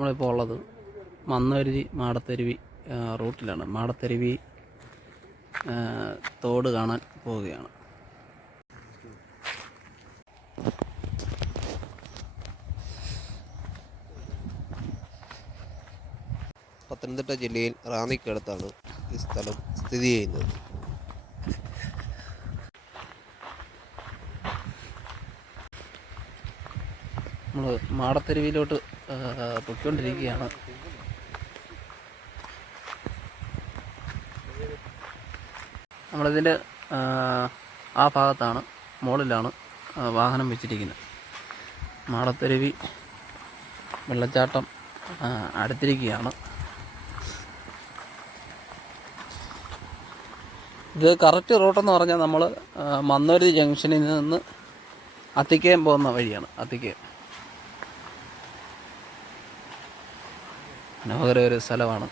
നമ്മളിപ്പോൾ ഉള്ളത് മന്നരുതി മാടത്തരുവി റൂട്ടിലാണ്. മാടത്തരുവി തോട് കാണാൻ പോവുകയാണ്. പത്തനംതിട്ട ജില്ലയിൽ റാന്നിക്കടുത്താണ് ഈ സ്ഥലം സ്ഥിതി ചെയ്യുന്നത്. നമ്മൾ മാടത്തരുവിയിലോട്ട് പൊയ്ക്കൊണ്ടിരിക്കുകയാണ്. നമ്മളിതിൻ്റെ ആ ഭാഗത്താണ്, മുകളിലാണ് വാഹനം വെച്ചിരിക്കുന്നത്. മാടത്തരുവി വെള്ളച്ചാട്ടം അടുത്തിരിക്കുകയാണ്. ഇത് കറക്റ്റ് റൂട്ടെന്ന് പറഞ്ഞാൽ നമ്മൾ മന്നരുതി ജംഗ്ഷനിൽ നിന്ന് അത്തിക്കയം പോകുന്ന വഴിയാണ്. അത്തിക്കയം മനോഹര ഒരു സ്ഥലമാണ്.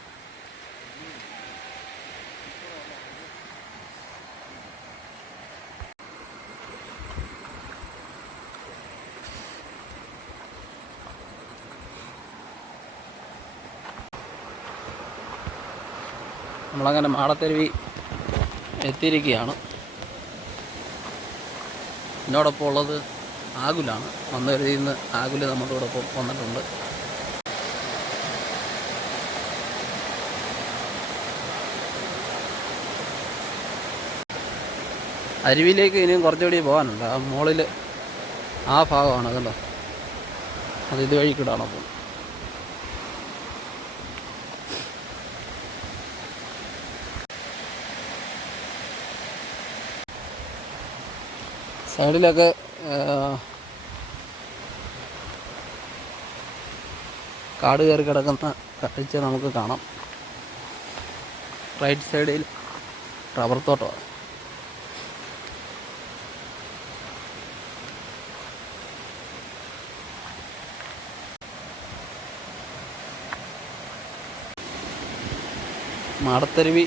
നമ്മളങ്ങനെ മാടത്തരുവി എത്തിയിരിക്കുകയാണ്. എന്നോടൊപ്പം ഉള്ളത് ആകുലാണ്. മന്നരുതിയിൽ നിന്ന് ആകുല് നമ്മളോടൊപ്പം വന്നിട്ടുണ്ട്. അരുവിയിലേക്ക് ഇനിയും കുറച്ചുകൂടി പോകാനുണ്ട്. ആ മുകളിൽ ആ ഭാഗമാണ് അതല്ലോ, അത് ഇതുവഴി കൂടാണ്. അപ്പം സൈഡിലൊക്കെ കാട് കയറി കിടക്കുന്ന കാഴ്ച നമുക്ക് കാണാം. റൈറ്റ് സൈഡിൽ റബ്ബർ തോട്ടമാണ്. മാടത്തരുവി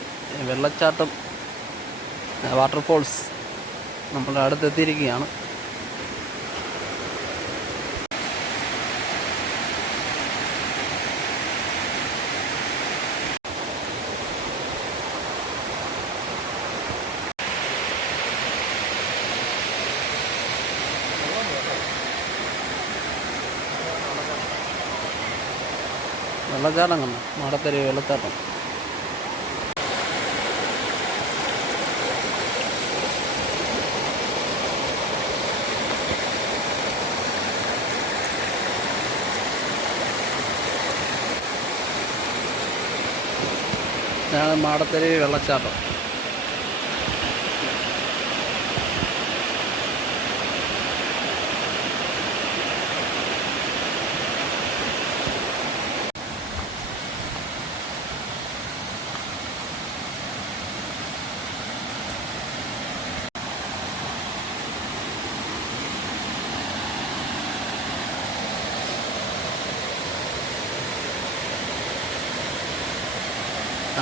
വെള്ളച്ചാട്ടം വാട്ടർഫോൾസ് നമ്മുടെ അടുത്തെത്തിയിരിക്കുകയാണ്. വെള്ളച്ചാട്ടം കണ്ടോ? മാടത്തരുവി വെള്ളച്ചാട്ടം. ഇതാണ് മാടത്തരുവി വെള്ളച്ചാട്ടം.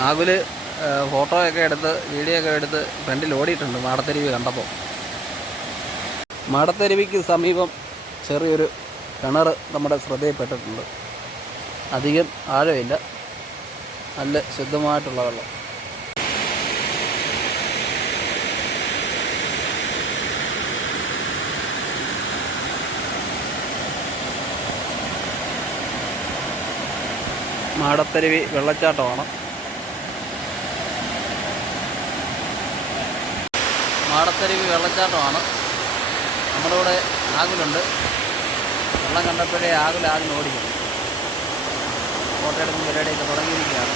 ആകുല് ഫോട്ടോയൊക്കെ എടുത്ത് വീഡിയോ ഒക്കെ എടുത്ത് ഫ്രണ്ടിൽ ഓടിയിട്ടുണ്ട് മാടത്തരുവി കണ്ടപ്പോൾ. മാടത്തരുവിക്ക് സമീപം ചെറിയൊരു കിണർ നമ്മുടെ ശ്രദ്ധയിൽപ്പെട്ടിട്ടുണ്ട്. അധികം ആഴമില്ല, നല്ല ശുദ്ധമായിട്ടുള്ള വെള്ളം. മാടത്തരുവി വെള്ളച്ചാട്ടമാണ്. മാടത്തരുവി വെള്ളച്ചാട്ടമാണ്. നമ്മുടെ കൂടെ ആകുലുണ്ട്. വെള്ളം കണ്ടപ്പോഴേ ആകുൽ ഓടിക്കും. ഫോട്ടോ എടുക്കും പരിപാടിയൊക്കെ തുടങ്ങിയിരിക്കുകയാണ്.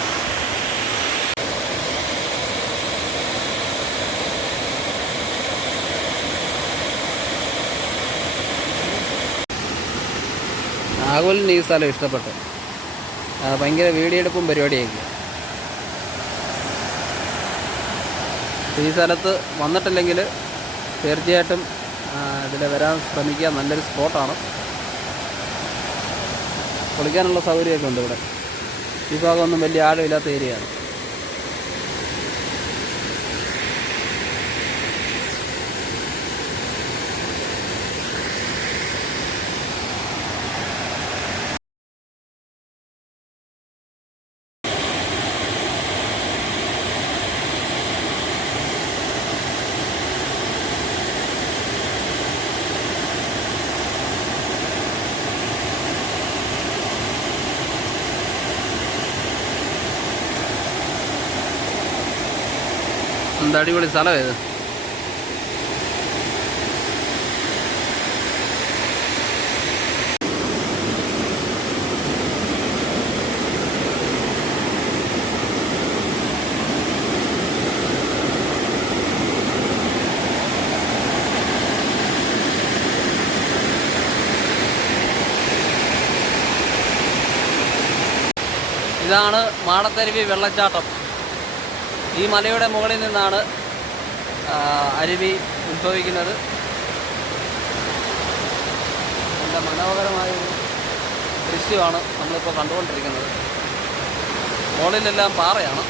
ആകുലിന് ഈ സ്ഥലം ഇഷ്ടപ്പെട്ടു. ഭയങ്കര വീഡിയോ എടുപ്പും പരിപാടിയൊക്കെയാണ്. ഈ സ്ഥലത്ത് വന്നിട്ടില്ലെങ്കിൽ തീർച്ചയായിട്ടും ഇതിൽ വരാൻ ശ്രമിക്കുക. നല്ലൊരു സ്പോട്ടാണ്. കുളിക്കാനുള്ള സൗകര്യമൊക്കെ ഉണ്ട് ഇവിടെ. ഈ ഭാഗമൊന്നും വലിയ ആഴമില്ലാത്ത ഏരിയയാണ്. എന്താ അടിപൊളി സ്ഥലം ഇത്. ഇതാണ് മാടത്തരുവി വെള്ളച്ചാട്ടം. ഈ മലയുടെ മുകളിൽ നിന്നാണ് അരുവി ഉത്ഭവിക്കുന്നത്. നല്ല മനോഹരമായൊരു ദൃശ്യമാണ് നമ്മളിപ്പോൾ കണ്ടുകൊണ്ടിരിക്കുന്നത്. മുകളിലെല്ലാം പാറയാണ്.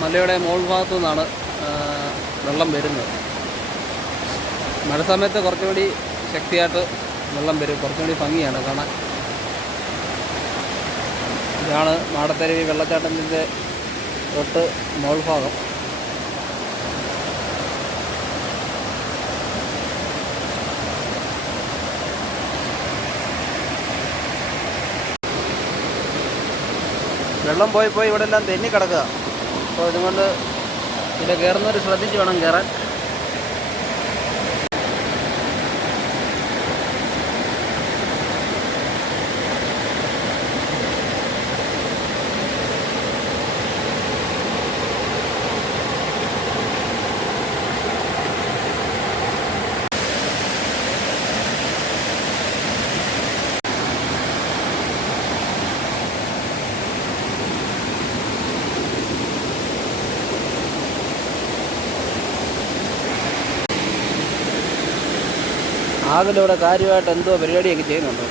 മലയുടെ മുകൾ ഭാഗത്തു നിന്നാണ് വെള്ളം വരുന്നത്. മഴ സമയത്ത് കുറച്ചുകൂടി ശക്തിയായിട്ട് വെള്ളം വരും, കുറച്ചുകൂടി ഭംഗിയാണ് കാണാൻ. ഇതാണ് മാടത്തരുവി വെള്ളച്ചാട്ടത്തിൻ്റെ തൊട്ട് മുകൾ ഭാഗം. വെള്ളം പോയി ഇവിടെ എല്ലാം തെന്നി കിടക്കുക. അപ്പോൾ ഇതുകൊണ്ട് ഇതിൽ കയറുന്നവർ ശ്രദ്ധിച്ച് വേണം കയറാൻ. ആകെ ഇവിടെ കാര്യമായിട്ട് എന്തോ പരിപാടിയൊക്കെ ചെയ്യുന്നുണ്ട്.